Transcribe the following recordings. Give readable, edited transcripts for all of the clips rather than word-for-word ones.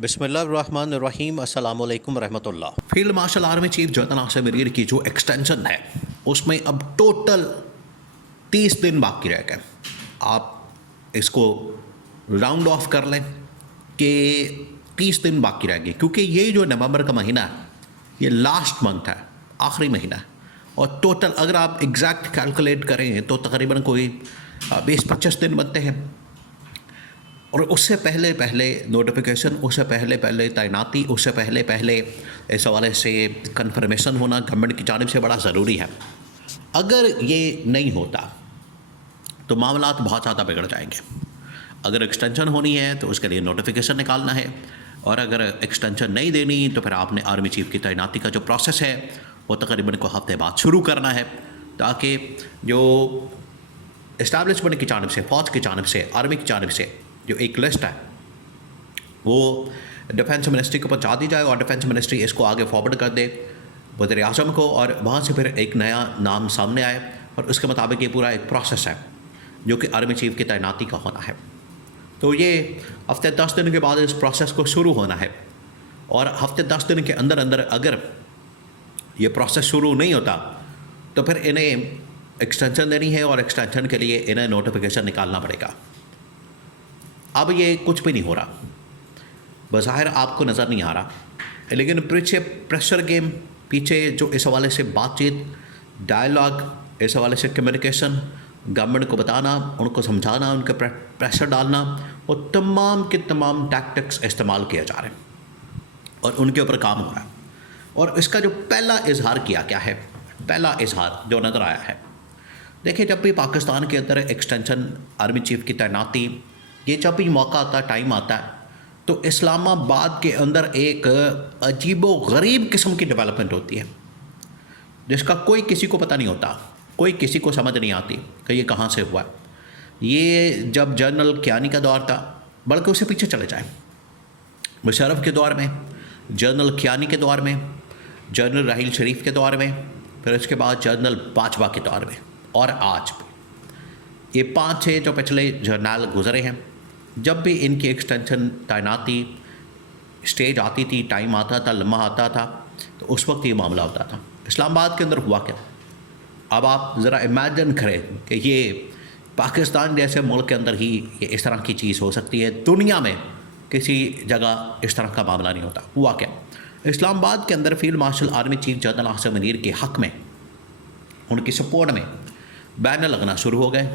बिस्मिल्लाहिर्रहमानिर्रहीम अस्सलामु अलैकुम रहमतुल्लाह। Field marshal army chief general Asim Munir की जो एक्सटेंशन है उसमें अब टोटल 30 दिन बाकी रह गए। आप इसको राउंड ऑफ कर लें कि 30 दिन बाकी रह गए, क्योंकि ये जो नवंबर का महीना है ये लास्ट मंथ है, आखिरी महीना है। और टोटल अगर आप एग्जैक्ट कैलकुलेट करें तो तकरीबन कोई 20-25 दिन बनते हैं। और उससे पहले पहले नोटिफिकेशन, उससे पहले पहले तैनाती, उससे पहले पहले इस हवाले से कन्फर्मेशन होना गवर्नमेंट की जानिब से बड़ा ज़रूरी है। अगर ये नहीं होता तो मामलात बहुत ज़्यादा बिगड़ जाएंगे। अगर एक्सटेंशन होनी है तो उसके लिए नोटिफिकेशन निकालना है, और अगर एक्सटेंशन नहीं देनी तो फिर आपने आर्मी चीफ की तैनाती का जो प्रोसेस है वो तकरीबन को हफ्ते बाद शुरू करना है, ताकि जो इस्टेब्लिशमेंट की जानिब से, फ़ौज की जानिब से, आर्मी की जानिब से जो एक लिस्ट है वो डिफेंस मिनिस्ट्री के ऊपर जा दी जाए और डिफेंस मिनिस्ट्री इसको आगे फॉरवर्ड कर दे वज़ीर आज़म को, और वहाँ से फिर एक नया नाम सामने आए और उसके मुताबिक ये पूरा एक प्रोसेस है जो कि आर्मी चीफ की तैनाती का होना है। तो ये हफ्ते 10 दिन के बाद इस प्रोसेस को शुरू होना है, और हफ्ते 10 दिन के अंदर अंदर अगर ये प्रोसेस शुरू नहीं होता तो फिर इन्हें एक्सटेंशन देनी है, और एक्सटेंशन के लिए इन्हें नोटिफिकेशन निकालना पड़ेगा। अब ये कुछ भी नहीं हो रहा, बज़ाहिर आपको नज़र नहीं आ रहा, लेकिन पीछे प्रेशर गेम, पीछे जो इस हवाले से बातचीत, डायलॉग, इस हवाले से कम्युनिकेशन, गवर्नमेंट को बताना, उनको समझाना, उनके प्रेशर डालना, वो तमाम के तमाम टैक्टिक्स इस्तेमाल किए जा रहे हैं और उनके ऊपर काम हो रहा है। और इसका जो पहला इजहार किया गया है, पहला इजहार जो नज़र आया है, देखिए जब भी पाकिस्तान के अंदर एक्सटेंशन, आर्मी चीफ की तैनाती, ये जब भी मौका आता है, टाइम आता है, तो इस्लामाबाद के अंदर एक अजीबो गरीब किस्म की डेवलपमेंट होती है जिसका कोई किसी को पता नहीं होता, कोई किसी को समझ नहीं आती कि ये कहाँ से हुआ। ये जब जनरल कियानी का दौर था, बल्कि उससे पीछे चले जाए, मुशर्रफ के दौर में, जनरल कियानी के दौर में, जनरल राहील शरीफ के दौर में, फिर उसके बाद जनरल बाजवा के दौर में, और आज भी ये 5-6 जो पिछले जर्नल गुजरे हैं, जब भी इनकी एक्सटेंशन, तैनाती स्टेज आती थी, टाइम आता था, लम्हा आता था, तो उस वक्त ये मामला होता था। इस्लामाबाद के अंदर हुआ क्या, अब आप ज़रा इमेजिन करें कि ये पाकिस्तान जैसे मुल्क के अंदर ही ये इस तरह की चीज़ हो सकती है। दुनिया में किसी जगह इस तरह का मामला नहीं होता। हुआ क्या, इस्लामाबाद के अंदर field marshal army chief general Asim Munir के हक़ में, उनकी सपोर्ट में बैनर लगना शुरू हो गए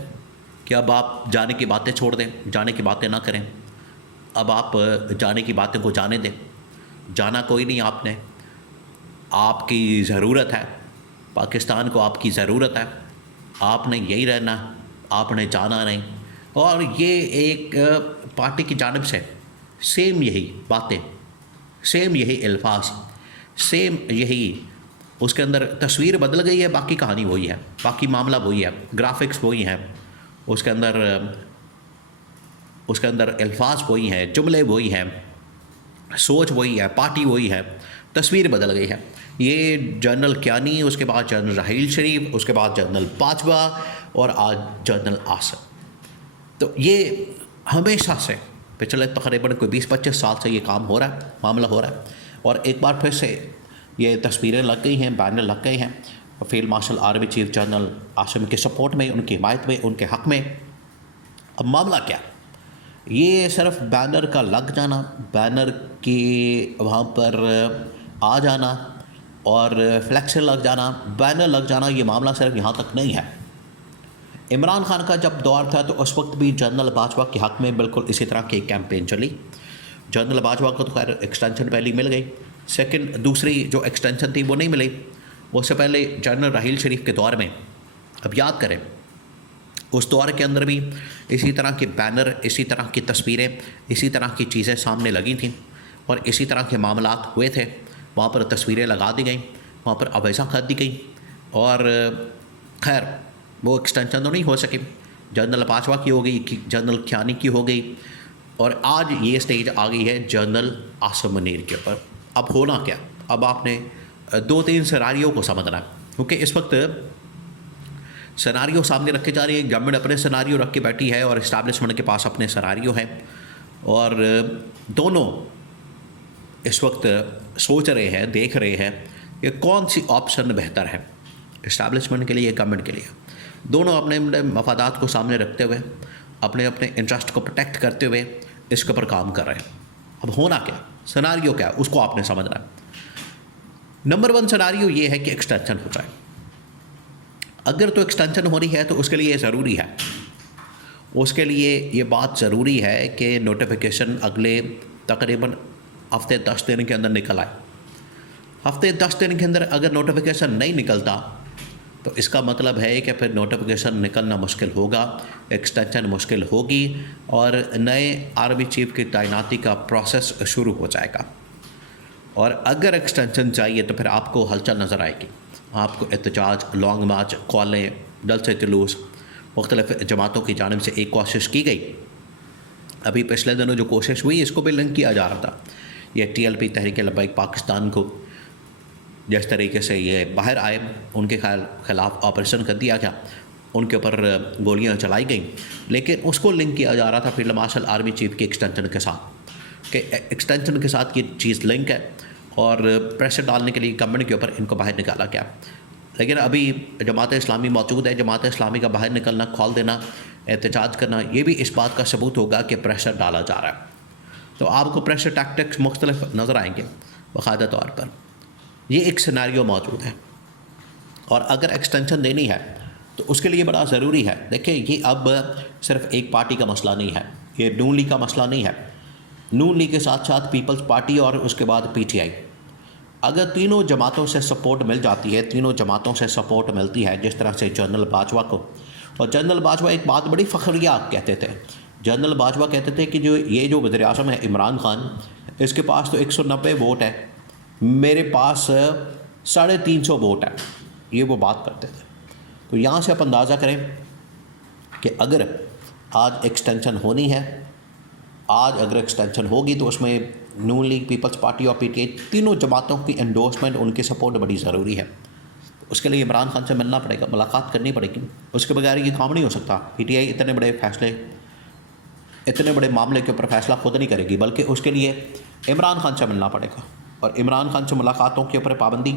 कि अब आप जाने की बातें छोड़ दें, जाने की बातें ना करें, अब आप जाने की बातें को जाने दें, जाना कोई नहीं आपने, आपकी ज़रूरत है, पाकिस्तान को आपकी ज़रूरत है, आपने यही रहना, आपने जाना नहीं। और ये एक पार्टी की जानिब से सेम यही बातें, सेम यही अल्फाज, सेम यही, उसके अंदर तस्वीर बदल गई है, बाकी कहानी वही है, बाकी मामला वही है, ग्राफिक्स वही हैं, उसके अंदर अल्फाज वही हैं, जुमले वही हैं, सोच वही है, पार्टी वही है, तस्वीर बदल गई है। ये जनरल कियानी, उसके बाद जनरल राहील शरीफ, उसके बाद जनरल बाजवा, और आज जनरल आसिम। तो ये हमेशा से पिछले तकरीबन कोई 20-25 साल से ये काम हो रहा है, मामला हो रहा है, और एक बार फिर से ये तस्वीरें लग गई हैं, बैनर लग गए हैं field marshal army chief general Asim के सपोर्ट में, उनकी हिमायत में, उनके हक़ में। अब मामला क्या, ये सिर्फ बैनर का लग जाना, बैनर की वहाँ पर आ जाना और फ्लैक्स लग जाना, बैनर लग जाना, ये मामला सिर्फ यहाँ तक नहीं है। इमरान खान का जब दौर था तो उस वक्त भी जनरल बाजवा के हक़ में बिल्कुल इसी तरह की कैंपेन चली। जनरल बाजवा को तो खैर एक्सटेंशन पहले मिल गई, सेकंड दूसरी जो एक्सटेंशन थी वो नहीं मिली। उससे पहले जनरल राहील शरीफ के दौर में, अब याद करें, उस दौर के अंदर भी इसी तरह के बैनर, इसी तरह की तस्वीरें, इसी तरह की चीज़ें सामने लगी थीं और इसी तरह के मामलात हुए थे। वहाँ पर तस्वीरें लगा दी गई, वहाँ पर अवैसा कर दी गई, और खैर वो एक्सटेंशन तो नहीं हो सकी। जनरल बाजवा की हो गई, जनरल कियानी की हो गई, और आज ये स्टेज आ गई है जनरल आसिम मुनीर के ऊपर। अब होना क्या, अब आपने 2-3 सिनारियों को समझना है, क्योंकि इस वक्त सिनारियो सामने रखे जा रही है। गवर्नमेंट अपने सिनारियो रख के बैठी है और इस्टेब्लिशमेंट के पास अपने सिनारियो हैं, और दोनों इस वक्त सोच रहे हैं, देख रहे हैं कि कौन सी ऑप्शन बेहतर है इस्टेब्लिशमेंट के लिए, गवर्नमेंट के लिए। दोनों अपने अपने मफादात को सामने रखते हुए, अपने अपने इंटरेस्ट को प्रोटेक्ट करते हुए इसके ऊपर काम कर रहे हैं। अब होना क्या, सिनारियो क्या है, उसको आपने समझना है। नंबर 1 सिनारियो ये है कि एक्सटेंशन हो जाए। अगर तो एक्सटेंशन हो रही है तो उसके लिए ज़रूरी है, उसके लिए ये बात ज़रूरी है कि नोटिफिकेशन अगले तकरीबन हफ्ते 10 दिन के अंदर निकल आए। हफ्ते 10 दिन के अंदर अगर नोटिफिकेशन नहीं निकलता तो इसका मतलब है कि फिर नोटिफिकेशन निकलना मुश्किल होगा, एक्सटेंशन मुश्किल होगी और नए आर्मी चीफ की तैनाती का प्रोसेस शुरू हो जाएगा। और अगर एक्सटेंशन चाहिए तो फिर आपको हलचल नज़र आएगी, आपको एहतजाज, लॉन्ग मार्च, कॉलें, जलसे जुलूस, मुख्तलिफ जमातों की जानिब से एक कोशिश की गई। अभी पिछले दिनों जो कोशिश हुई इसको भी लिंक किया जा रहा था, ये TLP तहरीक लब्बैक पाकिस्तान को जिस तरीके से ये बाहर आए, उनके ख़िलाफ़ ऑपरेशन कर दिया गया, उनके ऊपर गोलियां चलाई गई, लेकिन उसको लिंक किया जा रहा था फील्ड मार्शल आर्मी चीफ के एक्सटेंशन के साथ, कि एक्सटेंशन के साथ ये चीज़ लिंक है और प्रेशर डालने के लिए गवर्नमेंट के ऊपर इनको बाहर निकाला गया। लेकिन अभी जमात इस्लामी मौजूद है, जमात इस्लामी का बाहर निकलना, खोल देना, एहतजाज करना, ये भी इस बात का सबूत होगा कि प्रेशर डाला जा रहा है। तो आपको प्रेशर टैक्टिक्स मुख्तलिफ नज़र आएंगे बाकायदा तौर पर। ये एक सिनेरियो मौजूद है और अगर एक्सटेंशन देनी है तो उसके लिए बड़ा ज़रूरी है। देखिए, ये अब सिर्फ एक पार्टी का मसला नहीं है, ये नून लीग का मसला नहीं है। नून लीग के साथ साथ पीपल्स पार्टी और उसके बाद PTI, अगर तीनों जमातों से सपोर्ट मिल जाती है, तीनों जमातों से सपोर्ट मिलती है, जिस तरह से जनरल बाजवा को, और जनरल बाजवा एक बात बड़ी फ़ख्रिया कहते थे, जनरल बाजवा कहते थे कि ये जो वज़ीर आज़म है इमरान खान, इसके पास तो 190 वोट है, मेरे पास 350 वोट है, ये वो बात करते थे। तो यहाँ से आप अंदाज़ा करें कि अगर आज एक्सटेंशन होनी है, आज अगर एक्सटेंशन होगी तो उसमें नून लीग, पीपल्स पार्टी और PTI तीनों जमातों की एंडोर्समेंट, उनकी सपोर्ट बड़ी ज़रूरी है। उसके लिए इमरान खान से मिलना पड़ेगा, मुलाकात करनी पड़ेगी, उसके बगैर ये काम नहीं हो सकता। PTI इतने बड़े फैसले, इतने बड़े मामले के ऊपर फैसला खुद नहीं करेगी, बल्कि उसके लिए इमरान खान से मिलना पड़ेगा और इमरान खान से मुलाकातों के ऊपर पाबंदी,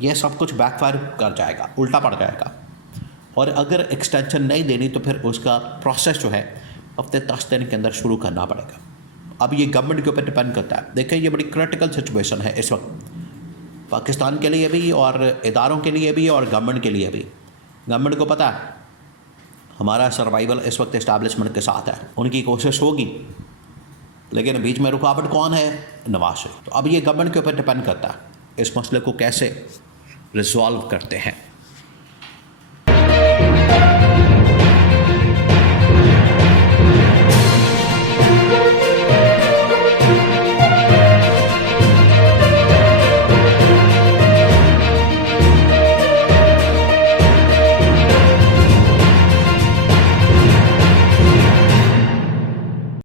यह सब कुछ बैकफायर कर जाएगा, उल्टा पड़ जाएगा। और अगर एक्सटेंशन नहीं देनी तो फिर उसका प्रोसेस जो है हफ्ते 10 दिन के अंदर शुरू करना पड़ेगा। अब ये गवर्नमेंट के ऊपर डिपेंड करता है। देखिए, ये बड़ी क्रिटिकल सिचुएशन है इस वक्त पाकिस्तान के लिए भी और इदारों के लिए भी और गवर्नमेंट के लिए भी। गवर्नमेंट को पता है हमारा सर्वाइवल इस वक्त इस्टेब्लिशमेंट के साथ है, उनकी कोशिश होगी, लेकिन बीच में रुकावट कौन है? नवाज शरीफ। तो अब ये गवर्नमेंट के ऊपर डिपेंड करता है इस मसले को कैसे रिजॉल्व करते हैं।